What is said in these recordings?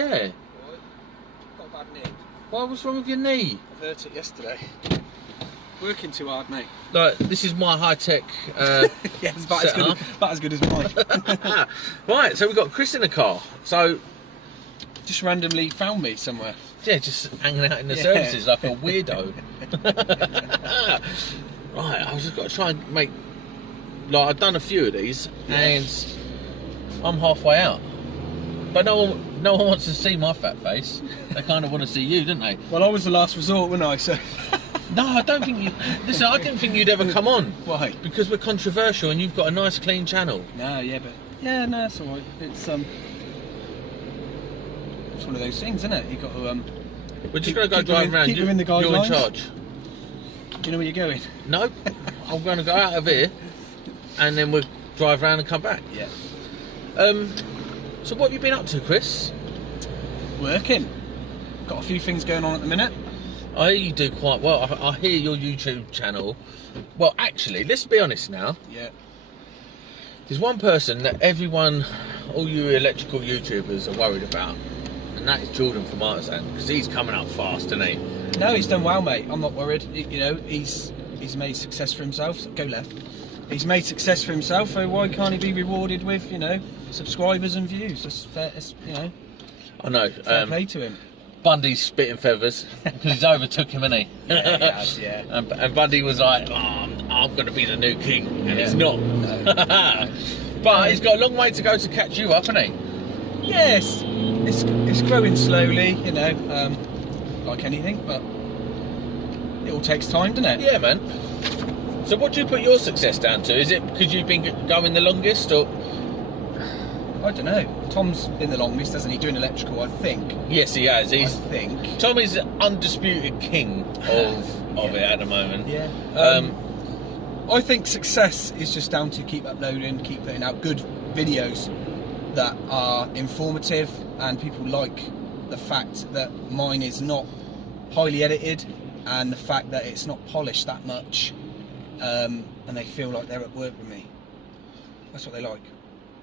Yeah. Right. Got a bad knee. Why? What's wrong with your knee? I've hurt it yesterday. Working too hard, mate. Like, this is my high-tech Yeah, it's about as good as mine. Right, so we've got Chris in the car. So, Just randomly found me somewhere. yeah, just hanging out in the services like a weirdo. Right, I was just got to try and make... Like, I've done a few of these, and I'm halfway out. But no one wants to see my fat face. They kind of want to see you, don't they? Well, I was the last resort, wasn't I? So... No, I don't think you... Listen, I didn't think you'd ever come on. Why? Because we're controversial and you've got a nice, clean channel. No, yeah, but... Yeah, no, it's alright. It's one of those things, isn't it? You've got to... We're just going to go drive around. Keep within the guidelines. You're in charge. Do you know where you're going? No. I'm going to go out of here and then we'll drive around and come back. Yeah. So what have you been up to, Chris? Working. Got a few things going on at the minute. I hear you do quite well. I hear your YouTube channel. Well, actually, let's be honest now. Yeah. There's one person that everyone, all you electrical YouTubers are worried about, and that is Jordan from Artisan, because he's coming up fast, isn't he? No, he's done well, mate. I'm not worried. You know, he's made success for himself. So go left. He's made success for himself, so why can't he be rewarded with, you know, subscribers and views? That's fair, you know. I know. Fair play to him. Bundy's spitting feathers because he's overtook him, isn't he? Yeah, he has, yeah. And Bundy was like, oh, I'm going to be the new king, and he's not. No. But he's got a long way to go to catch you up, hasn't he? Yes, it's growing slowly, you know, like anything, but it all takes time, doesn't it? Yeah, man. So what do you put your success down to? Is it because you've been going the longest, or...? I don't know. Tom's been the longest, hasn't he, doing electrical, I think. Yes, he has. I think. Tom is the undisputed king of it at the moment. Yeah. I think success is just down to keep uploading, keep putting out good videos that are informative, and people like the fact that mine is not highly edited, and the fact that it's not polished that much, and they feel like they're at work with me. That's what they like.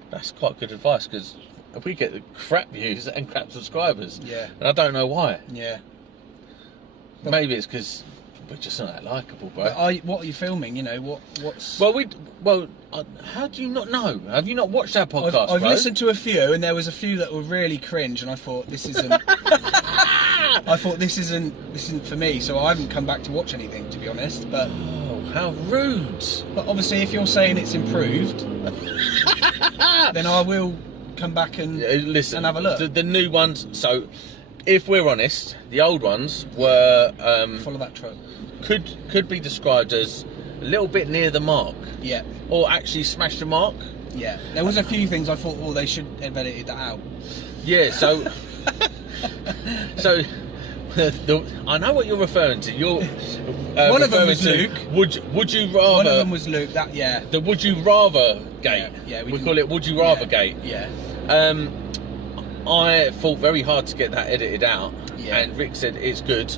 That's quite good advice, because we get the crap views and crap subscribers. Yeah. And I don't know why. Yeah. Maybe it's because we're just not that likeable, bro. But what are you filming? You know, what's... Well, how do you not know? Have you not watched our podcast, I've bro? listened to a few, and there was a few that were really cringe, and I thought, this isn't... this isn't for me, so I haven't come back to watch anything, to be honest, but... Oh, how rude. But obviously, if you're saying it's improved, then I will come back and listen, and have a look. The new ones, so if we're honest, the old ones were... Follow that truck. Could be described as a little bit near the mark. Yeah. Or actually smashed the mark. Yeah. There was a few things I thought, oh, they should have edited that out. Yeah, so... I know what you're referring to. You're one of them was Luke. Would you rather? One of them was Luke. That yeah. The would you rather gate. Yeah. We call it would you rather gate. Yeah. I fought very hard to get that edited out, yeah. and Rick said it's good,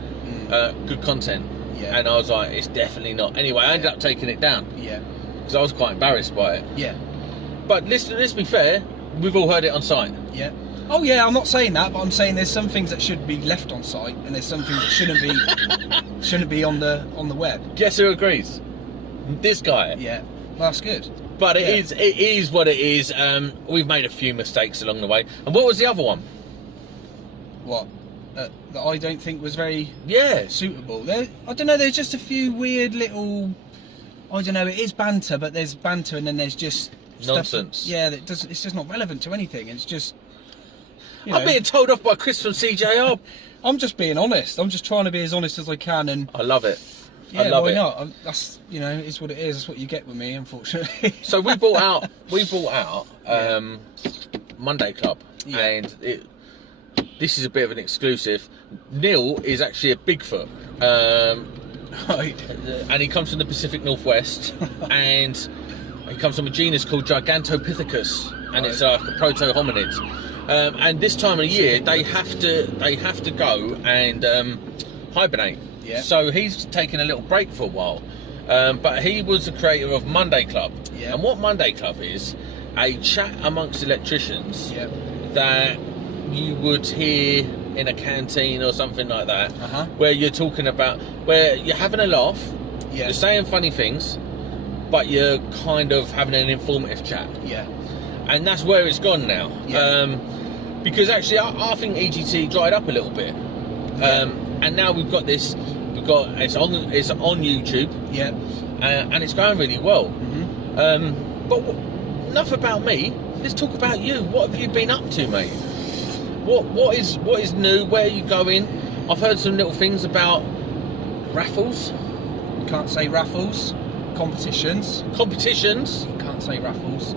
good content. Yeah. And I was like, it's definitely not. Anyway, I ended up taking it down. Yeah. Because I was quite embarrassed by it. Yeah. But let's be fair. We've all heard it on site. Yeah. Oh yeah, I'm not saying that, but I'm saying there's some things that should be left on site, and there's some things that shouldn't be on the web. Guess who agrees? This guy. Yeah, well, that's good. But it is what it is. We've made a few mistakes along the way. And what was the other one? What? That I don't think was very suitable. I don't know. There's just a few weird little. I don't know. It is banter, but there's banter, and then there's just nonsense. Stuff, yeah, that doesn't. It's just not relevant to anything. It's just. I'm being told off by Chris from CJR. I'm just being honest. I'm just trying to be as honest as I can, and I love it. Yeah, I love why it. not? It's it's what it is. That's what you get with me, unfortunately. So we bought out Monday Club, and this is a bit of an exclusive. Neil is actually a Bigfoot, right. And he comes from the Pacific Northwest, and he comes from a genus called Gigantopithecus, and it's like a proto-hominid. And this time of year, they have to go and hibernate. Yeah. So he's taken a little break for a while. But he was the creator of Monday Club. Yeah. And what Monday Club is, a chat amongst electricians that you would hear in a canteen or something like that, Uh-huh. where you're talking about, where you're having a laugh, Yeah. you're saying funny things, but you're kind of having an informative chat. Yeah. And that's where it's gone now. Yeah. Because actually, I think EGT dried up a little bit. And now we've got this. It's on YouTube. Yeah. And it's going really well. Mm-hmm. But enough about me. Let's talk about you. What have you been up to, mate? What is new? Where are you going? I've heard some little things about raffles. Can't say raffles. Competitions. Competitions. Can't say raffles.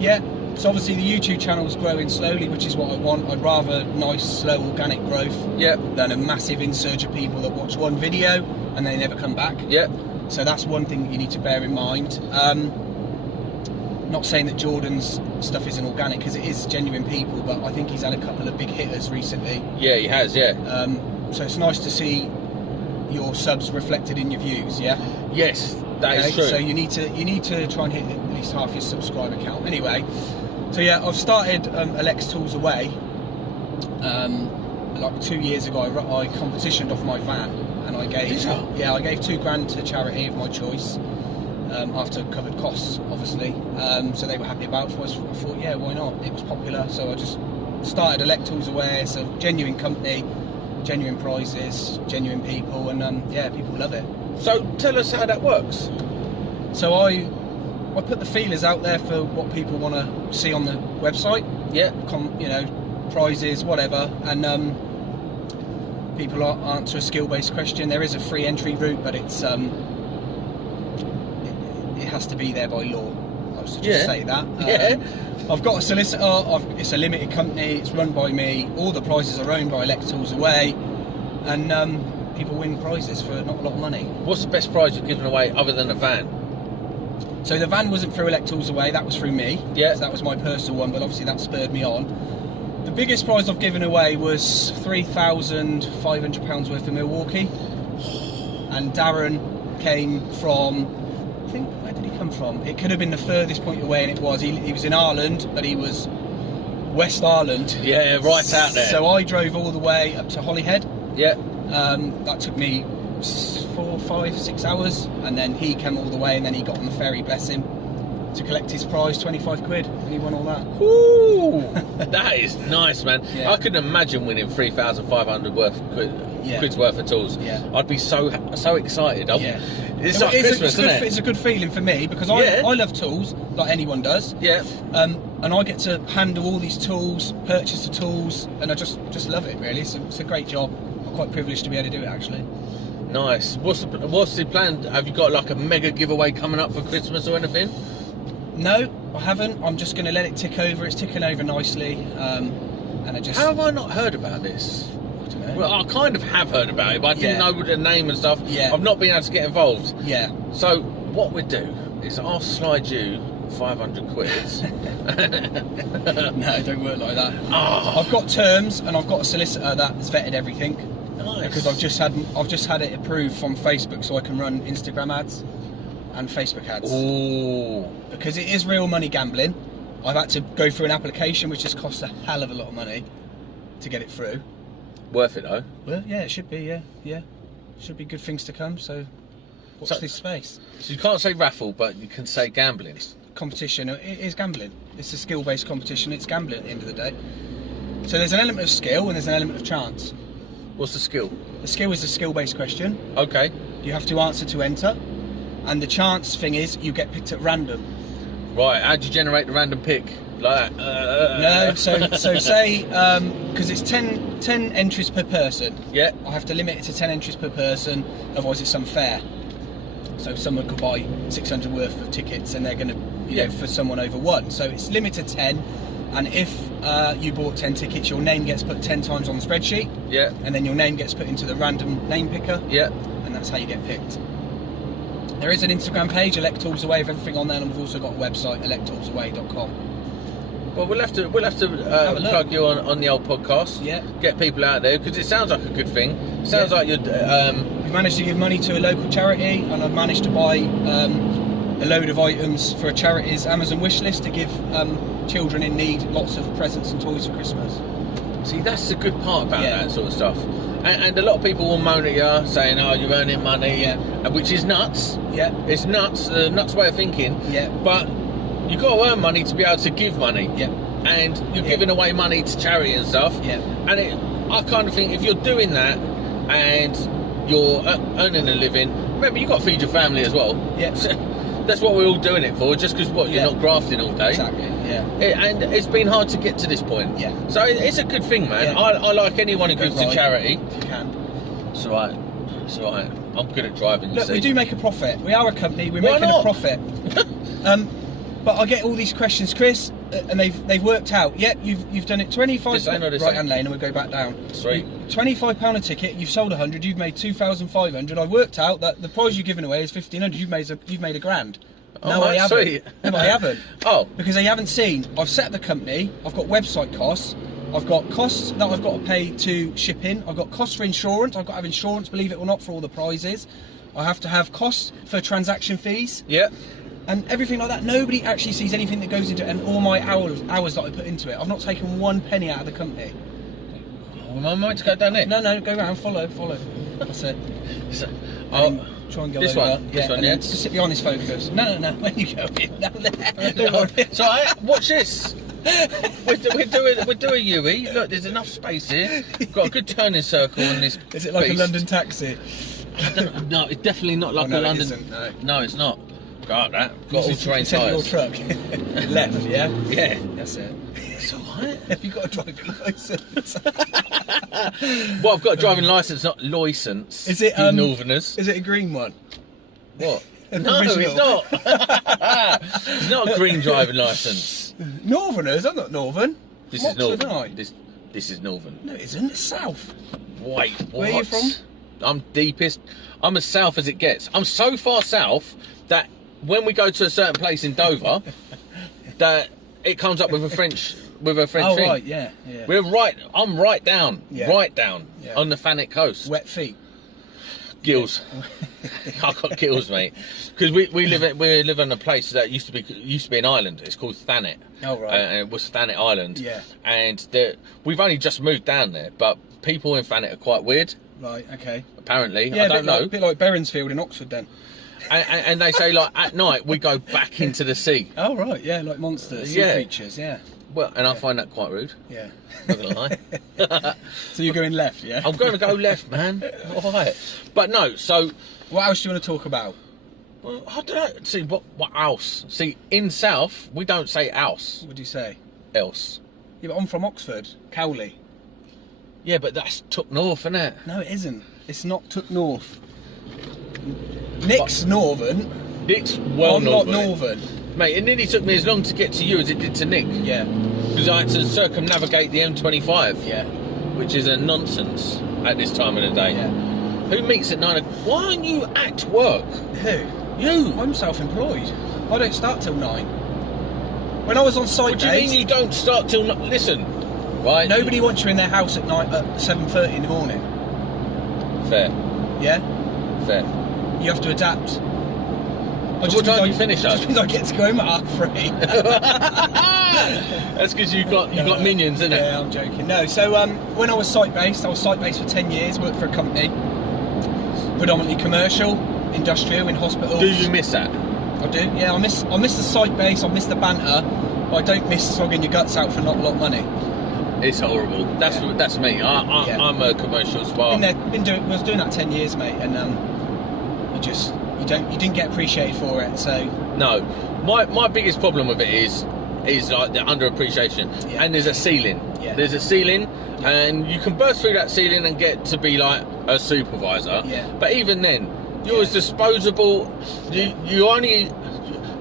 Yeah. So obviously the YouTube channel's growing slowly, which is what I want. I'd rather nice, slow, organic growth Yeah. than a massive insurge of people that watch one video and they never come back. Yeah. So that's one thing that you need to bear in mind. Not saying that Jordan's stuff isn't organic, because it is genuine people, but I think he's had a couple of big hitters recently. Yeah, he has. Yeah. So it's nice to see your subs reflected in your views. Yeah. Yes, that is true. So you need to try and hit at least half your subscriber count. Anyway, so yeah, I've started Alex Tools Away. Like 2 years ago, I competitioned off my van, and I gave £2,000 to charity of my choice. After covered costs, obviously, so they were happy about it. So I thought, yeah, why not? It was popular, so I just started Electools Away. It's a genuine company, genuine prizes, genuine people, and yeah, people love it. So tell us how that works. So I put the feelers out there for what people want to see on the website. Yeah. Prizes, whatever, and people answer a skill-based question. There is a free entry route, but it's it has to be there by law. I was to just say that. I've got a solicitor. It's a limited company. It's run by me. All the prizes are owned by Electools Away, and people win prizes for not a lot of money. What's the best prize you've given away other than a van? So the van wasn't through Electools Away. That was through me. Yeah. So that was my personal one, but obviously that spurred me on. The biggest prize I've given away was £3,500 worth of Milwaukee, and Darren came from, I think, where did he come from? It could have been the furthest point away, and it was. He was in Ireland, but he was West Ireland. Yeah, right out there. So I drove all the way up to Holyhead. Yeah. That took me 4, 5, 6 hours, and then he came all the way, and then he got on the ferry, bless him, to collect his prize, 25 quid, and he won all that. Ooh, that is nice, man. Yeah. I couldn't imagine winning 3,500 quid's worth of tools. Yeah. I'd be so excited. Yeah. It's like Christmas, isn't it? It's a good feeling for me, because I love tools, like anyone does. Yeah. And I get to handle all these tools, purchase the tools, and I just love it, really. It's a great job. I'm quite privileged to be able to do it, actually. Nice. What's the plan? Have you got like a mega giveaway coming up for Christmas or anything? No, I haven't. I'm just going to let it tick over. It's ticking over nicely, and I just... How have I not heard about this? I don't know. Well, I kind of have heard about it, but I didn't know the name and stuff. Yeah. I've not been able to get involved. Yeah. So what we do is I'll slide you 500 quid. No, don't work like that. Oh. I've got terms, and I've got a solicitor that's vetted everything. Nice. Because I've just had it approved from Facebook, so I can run Instagram ads and Facebook ads. Ooh. Because it is real money gambling. I've had to go through an application which has cost a hell of a lot of money to get it through. Worth it though. Well, yeah, it should be. Yeah. Should be good things to come. So watch this space. So you can't say raffle, but you can say gambling. Competition. It is gambling. It's a skill-based competition. It's gambling at the end of the day. So there's an element of skill and there's an element of chance. What's the skill? The skill is a skill-based question. Okay. You have to answer to enter. And the chance thing is you get picked at random. Right, how do you generate the random pick? Like that? No, so say, because it's 10 entries per person. Yeah. I have to limit it to 10 entries per person, otherwise it's unfair. So someone could buy 600 worth of tickets and they're going to, you know, for someone over one. So it's limited to 10, and if you bought 10 tickets, your name gets put 10 times on the spreadsheet. Yeah. And then your name gets put into the random name picker. Yeah. And that's how you get picked. There is an Instagram page, Electools Away, with everything on there, and we've also got a website, electoolsaway.com. Well, we'll have to plug you on the old podcast. Yeah. Get people out there, because it sounds like a good thing. It sounds like you're. We've managed to give money to a local charity, and I've managed to buy a load of items for a charity's Amazon wish list to give children in need lots of presents and toys for Christmas. See, that's the good part about that sort of stuff. And a lot of people will moan at you saying, "Oh, you're earning money," which is nuts. Yeah, it's nuts. Nuts way of thinking. Yeah, but you've got to earn money to be able to give money. Yeah, and you're giving away money to charity and stuff. Yeah, and I kind of think if you're doing that and you're earning a living, remember you've got to feed your family as well. Yeah. So that's what we're all doing it for, just because you're not grafting all day. Exactly, yeah. And it's been hard to get to this point. Yeah. So it's a good thing, man. Yeah. I like anyone who gives to charity. If you can. It's alright. It's alright. I'm good at driving, Look, see. we do make a profit. We are a company, we're making a profit. But I get all these questions, Chris, and they've worked out. Yep, you've done it 25 right hand lane, and we'll go back down. Sweet. £25 a ticket. You've sold 100. You've made 2,500. I worked out that the prize you're giving away is 1,500. You've made a grand. No, I haven't. Sweet. No, I haven't. Oh, because they haven't seen. I've set up the company. I've got website costs. I've got costs that I've got to pay to ship in. I've got costs for insurance. I've got to have insurance, believe it or not, for all the prizes. I have to have costs for transaction fees. Yeah. And everything like that. Nobody actually sees anything that goes into it, and all my hours that I put into it. I've not taken one penny out of the company. Am I meant to go down there? No, go around, follow. That's it. So, try and go this over. one, this one, yeah. Just sit behind this focus. No. When you go in, down there. Don't No, worry. so watch this. We're doing UE. Look, there's enough space here. We've got a good turning circle on this. Is it like beast. a London taxi? No, it's definitely not like a London. Isn't, no, it's not. Got that. Got all terrain your tyres. truck. Left, yeah? Yeah. That's it. It's alright. Have you got a driving licence? Well, I've got a driving licence, not licence. Is it Northerners? Is it a green one? What? No, it's not. It's not a green driving licence. Northerners? I'm not Northern. This Oxford, is Northern. aren't I? This is Northern. No, it isn't. It's south. Wait, what? Where are you from? I'm deepest. I'm as south as it gets. I'm so far south that when we go to a certain place in Dover, that it comes up with a French thing. Oh right, yeah. We're right. I'm right down on the Thanet coast. Wet feet. Gills. I've got gills, mate. Because we live on a place that used to be an island. It's called Thanet. Oh right. And it was Thanet Island. Yeah. And we've only just moved down there, but people in Thanet are quite weird. Right. Okay. Apparently, Yeah, I don't know. A bit like Berensfield in Oxford, then. And they say, like, at night we go back into the sea. Oh right, yeah, like monsters, sea creatures, yeah. Well, and I find that quite rude. Yeah. Not gonna lie. So you're going left, yeah? I'm going to go left, man. All right. But no. So, what else do you want to talk about? Well, I don't know. See what else? See, in South we don't say else. What do you say? Else. Yeah, but I'm from Oxford, Cowley. Yeah, but that's took north, isn't it? No, it isn't. It's not took north. Nick's northern. Nick's well I'm northern. not northern. Mate, it nearly took me as long to get to you as it did to Nick. Yeah. Because I had to circumnavigate the M25. Yeah. Which is a nonsense at this time of the day. Yeah. Who meets at 9 o'clock? Why aren't you at work? Who? You. I'm self-employed. I don't start till 9. When I was on site What do you mean you don't start till... Listen, right? Nobody wants you in their house at night at 7:30 in the morning. Fair. Yeah? Fair. You have to adapt. So what time do you finish up? Just means I get to go home at 3:30. That's because you got minions, isn't it? Yeah, I'm joking. No, so when I was site-based for 10 years, worked for a company, predominantly commercial, industrial, in hospitals. Do you miss that? I do, yeah. I miss the site base, I miss the banter, but I don't miss slogging your guts out for not a lot of money. It's horrible. That's me. I'm a commercial spark. Was doing that 10 years, mate, and you didn't get appreciated for it. So no, my biggest problem with it is like the underappreciation, and there's a ceiling. Yeah. There's a ceiling, and you can burst through that ceiling and get to be like a supervisor. Yeah. But even then, you're as disposable. You only,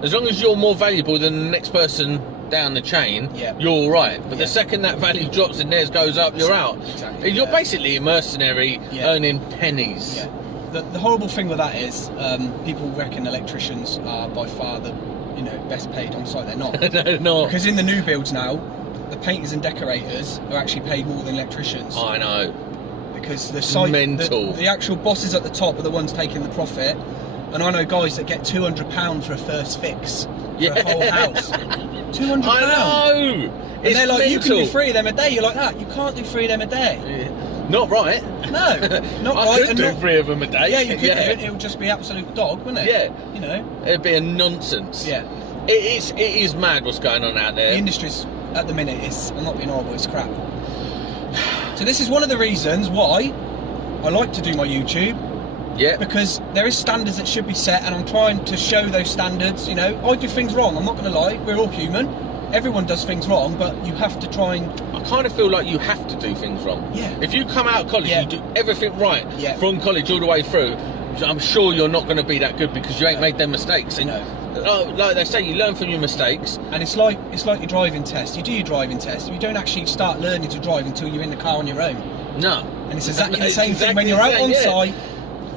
as long as you're more valuable than the next person down the chain, you're all right. But the second that value drops and theirs goes up, you're out. Exactly, you're basically a mercenary earning pennies. Yeah. The horrible thing with that is people reckon electricians are by far the best paid on site. They're not. They're not. Because in the new builds now, the painters and decorators are actually paid more than electricians. I know. Because the site, mental. The actual bosses at the top are the ones taking the profit, And I know guys that get £200 for a first fix for Yeah. a whole house. £200. I know. And It's they're like, you can mental. do 3 of them a day. You're like, that. You can't do 3 of them a day. Yeah. Not right. No, not I right. could and do not, 3 of them a day. Yeah, you could do it. It would just be absolute dog, wouldn't it? Yeah. You know? It'd be a nonsense. Yeah. It is mad what's going on out there. The industry's, at the minute, I'm not being horrible, it's crap. So this is one of the reasons why I like to do my YouTube. Yeah. Because there is standards that should be set, and I'm trying to show those standards. You know, I do things wrong. I'm not going to lie. We're all human. Everyone does things wrong, but you have to try and... I kind of feel like you have to do things wrong. Yeah. If you come out of college, Yeah. you do everything right Yeah. from college all the way through, I'm sure you're not going to be that good because you ain't made them mistakes. And like they say, you learn from your mistakes. And it's like your driving test. You do your driving test. You don't actually start learning to drive until you're in the car on your own. No. And it's exactly the It's same thing exactly when you're the out same, on yeah. site.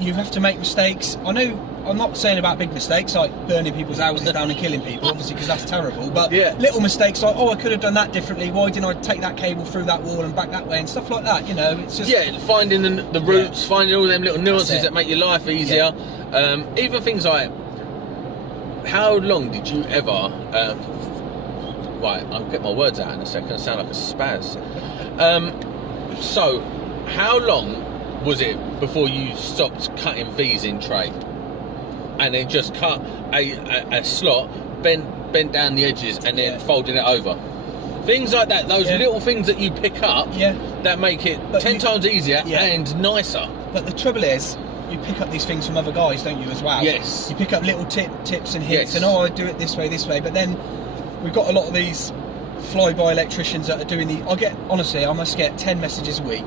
You have to make mistakes. I know I'm not saying about big mistakes like burning people's houses down and killing people, obviously, because that's terrible. But Yeah. little mistakes like, oh, I could have done that differently. Why didn't I take that cable through that wall and back that way and stuff like that? You know, it's just Yeah, finding the routes, finding all them little nuances it. that make your life easier. Even things like, how long did you ever... right, I'll get my words out in a second. I sound like a spaz. So, how long was it before you stopped cutting V's in tray? And then just cut a slot, bent down the edges, and then folded it over. Things like that, those little things that you pick up that make it 10 times easier and nicer. But the trouble is, you pick up these things from other guys, don't you, as well? Yes. You pick up little tips and hints, Yes. and I do it this way. But then we've got a lot of these fly-by electricians that are doing honestly, I must get 10 messages a week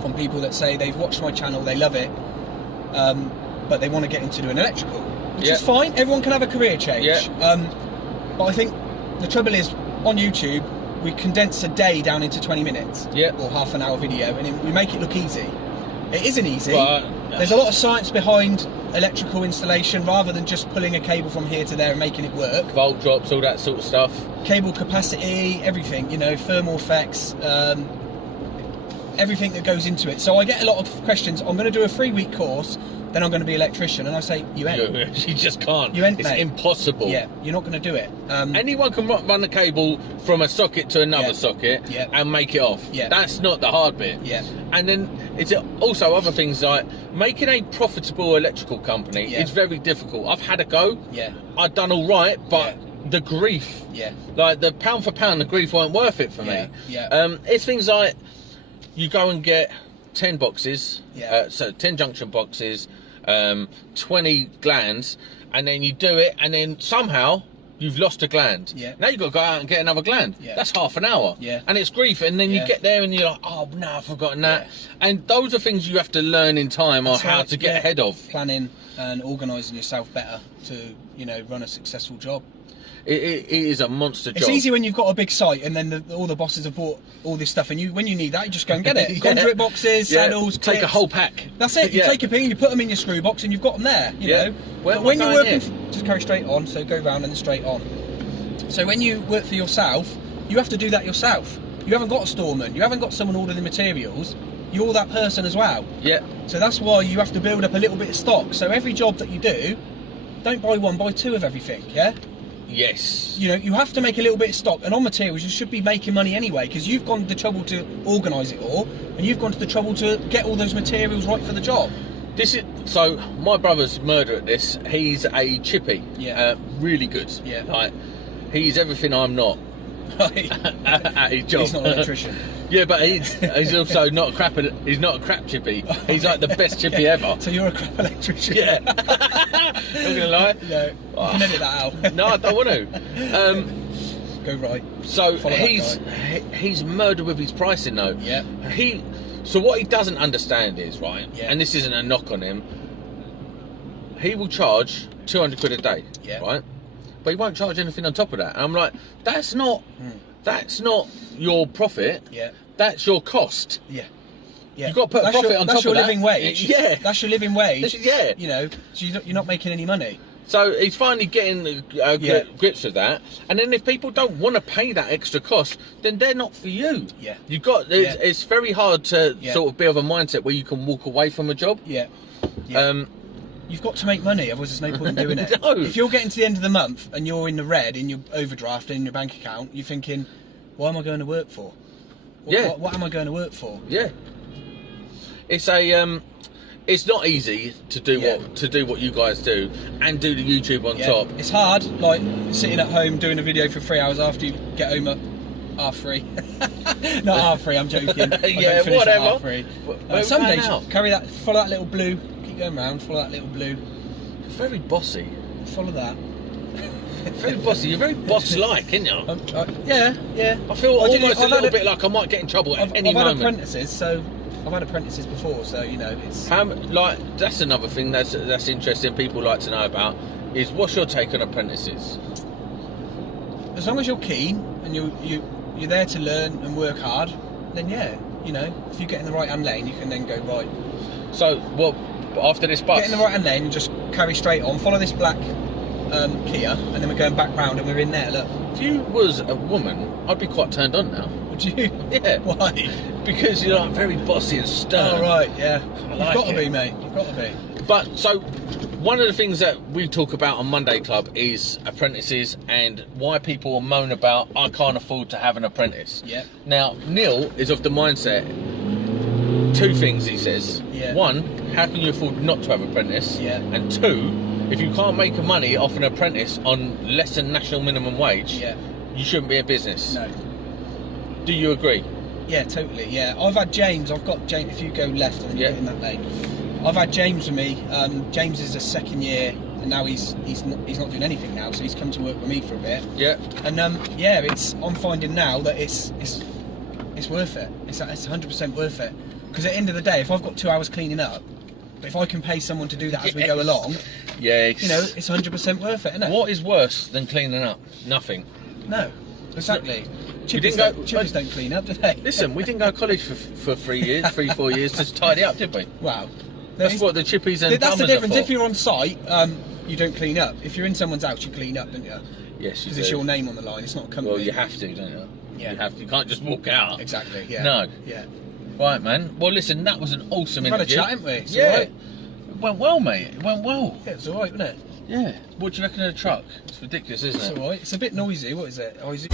from people that say they've watched my channel, they love it, but they want to get into doing electrical, which is fine. Everyone can have a career change. But I think the trouble is, on YouTube, we condense a day down into 20 minutes or half an hour video, and we make it look easy. It isn't easy. There's a lot of science behind electrical installation, rather than just pulling a cable from here to there and making it work. Volt drops, all that sort of stuff. Cable capacity, everything, you know, thermal effects, everything that goes into it. So I get a lot of questions. I'm going to do a 3-week course, then I'm going to be an electrician, and I say, you ain't. You just can't. You ain't, it's mate. impossible. Yeah, you're not going to do it. Anyone can run the cable from a socket to another socket and make it off. That's not the hard bit. And then it's also other things like making a profitable electrical company is very difficult. I've had a go. I've done all right, but the grief, like the pound for pound, the grief weren't worth it for me. It's things like you go and get 10 boxes, so 10 junction boxes, 20 glands, and then you do it, and then somehow you've lost a gland. Now you've got to go out and get another gland. That's half an hour. And it's grief, and then you get there and you're like, oh no, I've forgotten that. And those are things you have to learn in time on how to get ahead of. Planning and organising yourself better to, you know, run a successful job. It is a monster job. It's easy when you've got a big site and then all the bosses have bought all this stuff, and when you need that, you just go and get it. Conduit boxes, saddles, take clips. a whole pack. That's it. You take a pin, you put them in your screw box, and you've got them there. You know. But when you're working, just carry straight on. So go round and then straight on. So when you work for yourself, you have to do that yourself. You haven't got a storeman. You haven't got someone ordering the materials. You're that person as well. So that's why you have to build up a little bit of stock. So every job that you do, don't buy one, buy 2 of everything. Yes. You know, you have to make a little bit of stock, and on materials you should be making money anyway, because you've gone to the trouble to organise it all, and you've gone to the trouble to get all those materials right for the job. So my brother's murder at this. He's a chippy. Really good. Like, he's everything I'm not. At his job. He's not an electrician. But he's also not a crap. He's not a crap chippy. He's like the best chippy ever. So you're a crap electrician. Not gonna lie. No, you can edit that out. No, I don't want to. Go right. So he's murdered with his pricing though. So what he doesn't understand is, right, and this isn't a knock on him, he will charge 200 quid a day, right? But he won't charge anything on top of that. And I'm like, that's not your profit. That's your cost. You've got to put a profit on top of that. That's your living wage. That's your living wage. Yeah. You know, so you're not making any money. So he's finally getting grips with that. And then if people don't want to pay that extra cost, then they're not for you. You've got. It's very hard to sort of be of a mindset where you can walk away from a job. You've got to make money, otherwise there's no point in doing it. No. If you're getting to the end of the month and you're in the red in your overdraft and in your bank account, you're thinking, "Why am I going to work for? What am I going to work for?" Yeah. It's a it's not easy to do what you guys do and do the YouTube on top. It's hard, like sitting at home doing a video for 3 hours after you get home at half 3. Not half 3, I'm joking. Yeah, I don't finish at whatever. half 3. Where Some we days, now? follow that little blue. Keep going round, follow that little blue. You're very bossy. Follow that. Very bossy. You're very boss-like, aren't you? Yeah. I feel almost a I've little had bit like I might get in trouble at any I've had moment. apprentices, so I've had apprentices before, so you know it's. That's another thing that's interesting. People like to know about is what's your take on apprentices? As long as you're keen and you're there to learn and work hard, then yeah, you know, if you get in the right hand lane, you can then go right. So, well, after this bus, Get in the right hand lane and just carry straight on. Follow this black Kia, and then we're going back round and we're in there. Look, if you was a woman, I'd be quite turned on now. would you? Yeah. Why? Because you're like very bossy and stern. Oh right, yeah. You've like got to it. be, mate. You've got to be. But so, one of the things that we talk about on Monday Club is apprentices and why people moan about I can't afford to have an apprentice. Yeah. Now Neil is of the mindset. Two things he says. Yeah. One, how can you afford not to have an apprentice? Yeah. And two, if you can't make money off an apprentice on less than national minimum wage, Yeah. you shouldn't be a business. No. Do you agree? Yeah, totally. Yeah, I've got James. If you go left and then you Yeah. get in that lane, I've had James with me. James is a second year, and now he's not doing anything now, so he's come to work with me for a bit. Yeah. And I'm finding now that it's worth it. It's 100% worth it. Because at the end of the day, if I've got 2 hours cleaning up, but if I can pay someone to do that as we go along, Yeah. you know, it's 100% worth it, isn't it? What is worse than cleaning up? Nothing. No, exactly. didn't Chippies don't clean up, do they? Listen, we didn't go to college for 4 years to tidy up, did we? Wow. That's what the chippies and That's the plumbers are difference. for. If you're on site, you don't clean up. If you're in someone's house, you clean up, don't you? Yes, you Because do. it's your name on the line. It's not a company. Well, you have to, don't you? Yeah. You have to. You can't just walk out. Exactly. Yeah. No. Yeah. Right, man. Well, listen, that was an awesome We've had a interview. chat, haven't we? It's yeah. all right. It went well, mate. It went well. Yeah, it's all right, wasn't it? Yeah. What do you reckon of the truck? It's ridiculous, isn't It's it? all right. It's a bit noisy. What is it? Oh, is it?